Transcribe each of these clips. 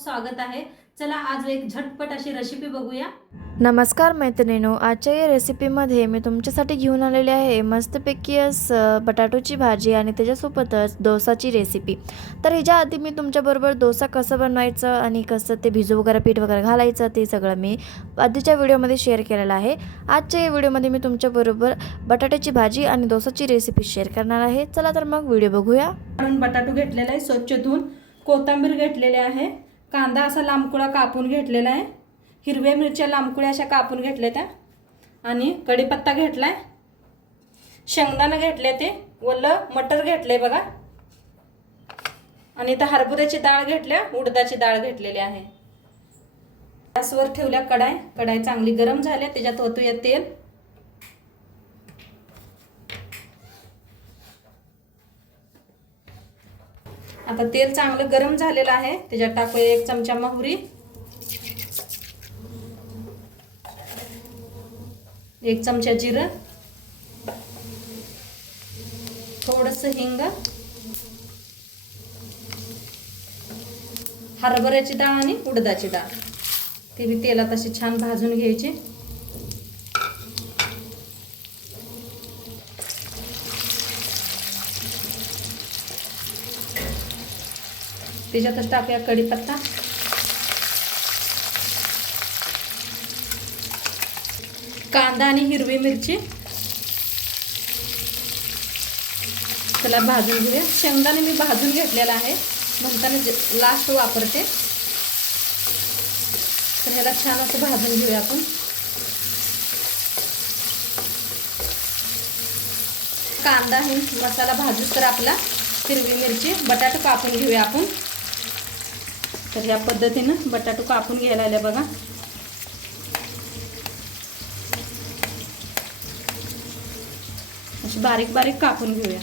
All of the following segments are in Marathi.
स्वागत आहे. चला आज एक झटपट अशी रेसिपी बघूया. नमस्कार मैत्रिणीनो आजच्या या रेसिपीमध्ये मी तुमच्यासाठी घेऊन आलेली आहे मस्तपैकी असं बटाटोची भाजी आणि त्याच्यासोबतच डोसाची रेसिपी तर ह्याच्या आधी मी तुमच्याबरोबर डोसा कसं बनवायचं आणि कसं ते भिजू वगैरे पीठ वगैरे घालायचं ते सगळं मी आधीच्या व्हिडिओमध्ये शेअर केलेलं आहे. आजच्या या व्हिडिओमध्ये मी तुमच्याबरोबर बटाट्याची भाजी आणि डोसाची रेसिपी शेअर करणार आहे. चला तर मग व्हिडिओ बघूया. म्हणून बटाटो घेतलेला आहे स्वच्छ धुवून. कोथिंबीर घेतलेली आहे. कांदा असा लांबकुळा कापून घेतलेला आहे. हिरव्या मिरच्या लांबकुळ्या अशा कापून घेतल्या त्या. आणि कढीपत्ता आहे शेंगदाणा घेतले ते. वल्लं मटर घेतलं आहे बघा. आणि इथं हरभऱ्याची डाळ घेतल्या उडदाची डाळ घेतलेली आहे. गॅसवर ठेवल्या कढाय कढाई चांगली गरम झाल्या त्याच्यात ओतूया तेल. आता तेल चांगलं गरम झालेलं आहे. त्याच्यात टाकूया एक चमचा मोहरी. एक चमचा जिरं. थोडस हिंग. हरभऱ्याची डाळ आणि उडदाची डाळ. ती बी तेलात अशी छान भाजून घ्यायची. त्याच्यातच टाकूया कढीपत्ता. कांदा आणि हिरवी मिरची. त्याला भाजून घेऊया. शेंगदाणे मी भाजून घेतलेला आहे. म्हणताना लास्ट वापरते. तर ह्याला छान असं भाजून घेऊया आपण. कांदा हे मसाला भाजूच तर आपला हिरवी मिरची बटाटा कापून घेऊया आपण. तर या पद्धतीनं बटाटो कापून घ्यायला आल्या बघा. अशी बारीक बारीक कापून घेऊया.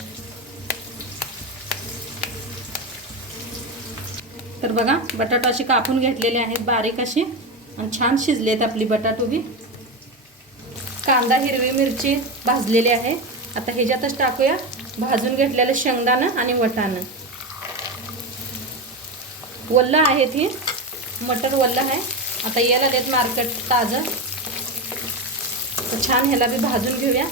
तर बघा बटाटो असे कापून घेतलेले आहेत बारीक अशी. आणि छान शिजलेत आपली बटाटो बी. कांदा हिरवी मिरची भाजलेली आहे. आता ह्याच्यातच टाकूया. भाजून घेतलेलं शेंगदाणं आणि वटाणं. वल्लं आहे ती. मटर वल्लं आहे. आता याला देत मार्केट ताजं. तर छान ह्याला बी भाजून घेऊया.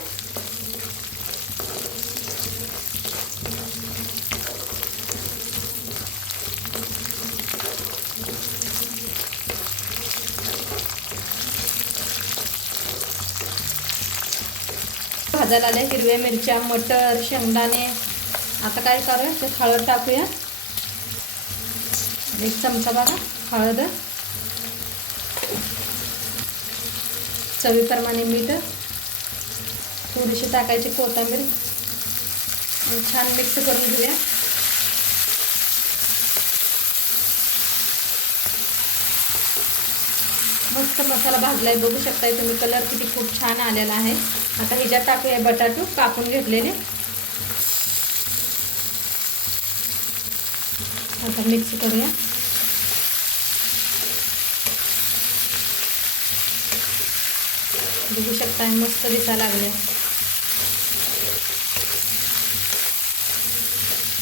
भाजायला आल्या हिरव्या मिरच्या मटर शेंगदाणे. आता काय करूया? ते हळद टाकूया. एक चमचा बघा हळद. चवीप्रमाणे मीठ. थोडीशी टाकायची कोथिंबीर. आणि छान मिक्स करून घेऊया. मस्त मसाला भाजलाय. बघू शकताय तुम्ही कलर किती खूप छान आलेला आहे. आता ह्याच्यात टाकूया बटाटो कापून घेतलेले. आता मिक्स करूया. बघू शकता मस्त दिसा लागले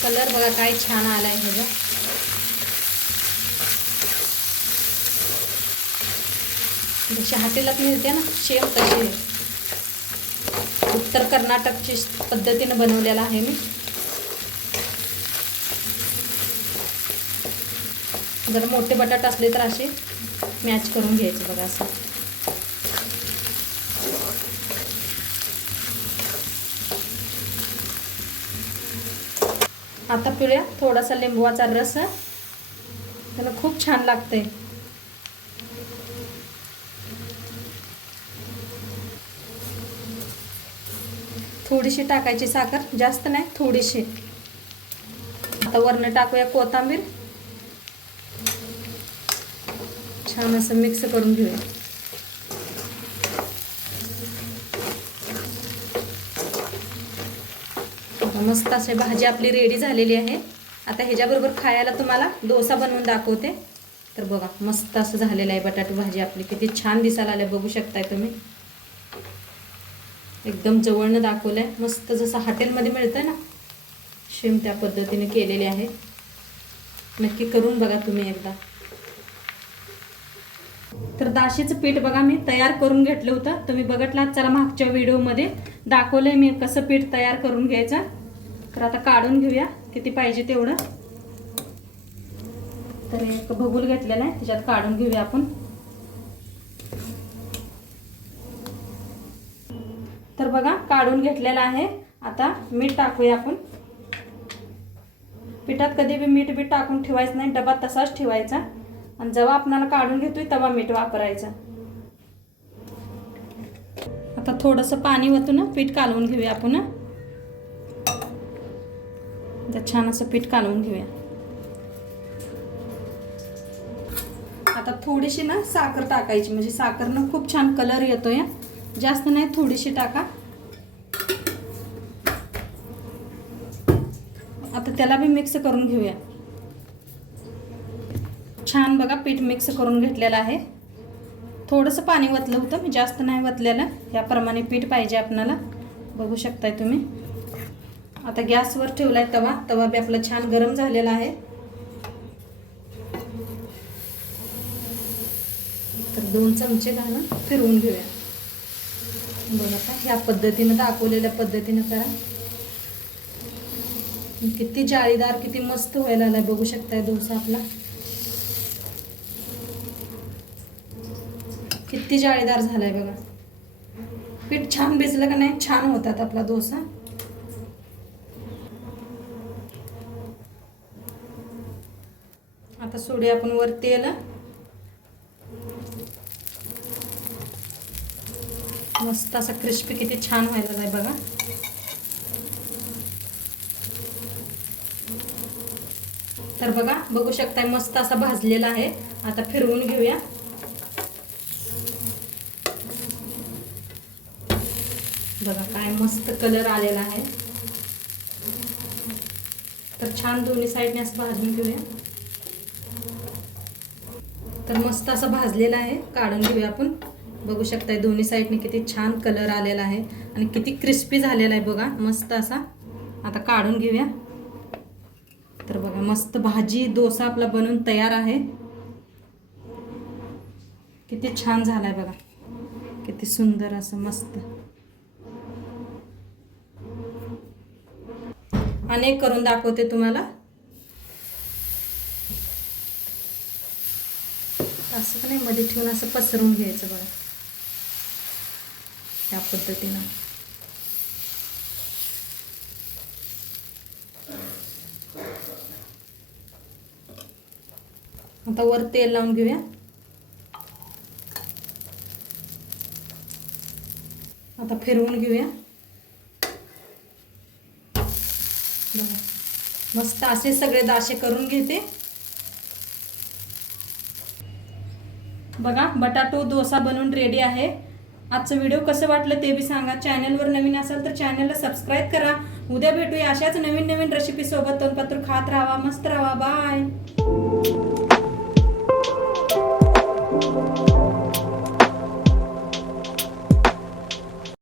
कलर बघा काय छान आलाय ह्याचा जशी हाटेलात मिळते ना शेम तशी. उत्तर कर्नाटकची पद्धतीनं बनवलेला आहे मी. जर मोठे बटाटे असले तर असे मॅच करून घ्यायचे बघा असं. आता पिळ्या थोडासा लिंबवाचा रस. त्याला खूप छान लागते थोडीशी टाकायची साखर जास्त नाही थोडीशी. आता वरनं टाकूया कोथिंबीर. छान असं मिक्स करून घेऊया. मस्त अशी भाजी आपली रेडी झालेली आहे. आता ह्याच्याबरोबर खायला तुम्हाला डोसा बनवून दाखवते. तर बघा मस्त असं झालेलं आहे बटाटू भाजी आपली. किती छान दिसायला आल्या बघू शकताय तुम्ही. एकदम जवळनं दाखवलं आहे मस्त जसं हॉटेलमध्ये मिळतं ना शेम त्या पद्धतीने केलेले आहे. नक्की करून बघा तुम्ही एकदा. तर दाशीचं पीठ बघा मी तयार करून घेतलं होतं. तुम्ही बघितलात चला मागच्या व्हिडिओमध्ये. दाखवलंय मी कसं पीठ तयार करून घ्यायचं. तर आता काढून घेऊया किती पाहिजे तेवढं. तर एक भगूल घेतलेला आहे त्याच्यात काढून घेऊया आपण. तर बघा काढून घेतलेला आहे. आता मीठ टाकूया आपण. पिठात कधी बी मीठ बीठ टाकून ठेवायचं नाही डबा तसाच ठेवायचा. आणि जेव्हा आपणाला काढून घेतोय तेव्हा मीठ वापरायचं. आता थोडंसं पाणी वतून ना पीठ कालवून घेऊया आपण छान असं पीठ कालवून घेऊया. आता थोडीशी ना साखर टाकायची म्हणजे साखरनं खूप छान कलर येतोय जास्त नाही थोडीशी टाका. आता त्याला बी मिक्स करून घेऊया. छान बघा पीठ मिक्स करून घेतलेलं आहे. थोडंसं पाणी वतलं होतं मी जास्त नाही वतलेलं. याप्रमाणे पीठ पाहिजे आपणाला. बघू शकताय तुम्ही. आता गॅसवर ठेवलाय तवा. तवा बी आपला छान गरम झालेला आहे. तर दोन चमचे घालून फिरवून घेऊया. बघा आता ह्या पद्धतीनं दाखवलेल्या पद्धतीनं करा. किती जाळीदार किती मस्त व्हायला आलाय बघू शकताय डोसा आपला. किती जाळीदार झालाय बघा. पीठ छान भिजलं का नाही? छान होतात आपला डोसा. आता सोडी आपण वर तेल मस्त असा क्रिस्पी किती छान व्हायला आहे बघा. तर बघा बघू शकताय मस्त असा भाजलेला आहे. आता फिरवून घेऊया. बघा काय मस्त कलर आलेला आहे. तर छान दोन्ही साईडने असं भाजून घेऊया. तर मस्त असं भाजलेलं आहे काढून घेऊया आपण. बघू शकताय दोन्ही साईडने किती छान कलर आलेला आहे आणि किती क्रिस्पी झालेला आहे बघा मस्त असा. आता काढून घेऊया. तर बघा मस्त भाजी डोसा आपला बनवून तयार आहे. किती छान झाला आहे बघा. किती सुंदर असं मस्त. अनेक करून दाखवते तुम्हाला. असं का नाही मध्ये ठेवून असं पसरवून घ्यायचं बघा. या पद्धतीनं. आता वर तेल लावून घेऊया. आता फिरवून घेऊया बघा मस्त असे सगळे दाशे करून घेते. बघा बटाटो डोसा बनवून रेडी आहे. आजचं व्हिडिओ कसं वाटलं ते बी सांगा. चॅनलवर नवीन असाल तर चॅनलला सबस्क्राईब करा. उद्या भेटूया अशाच नवीन नवीन रेसिपी सोबत. तोंडपत्र खात राहा मस्त राहा. बाय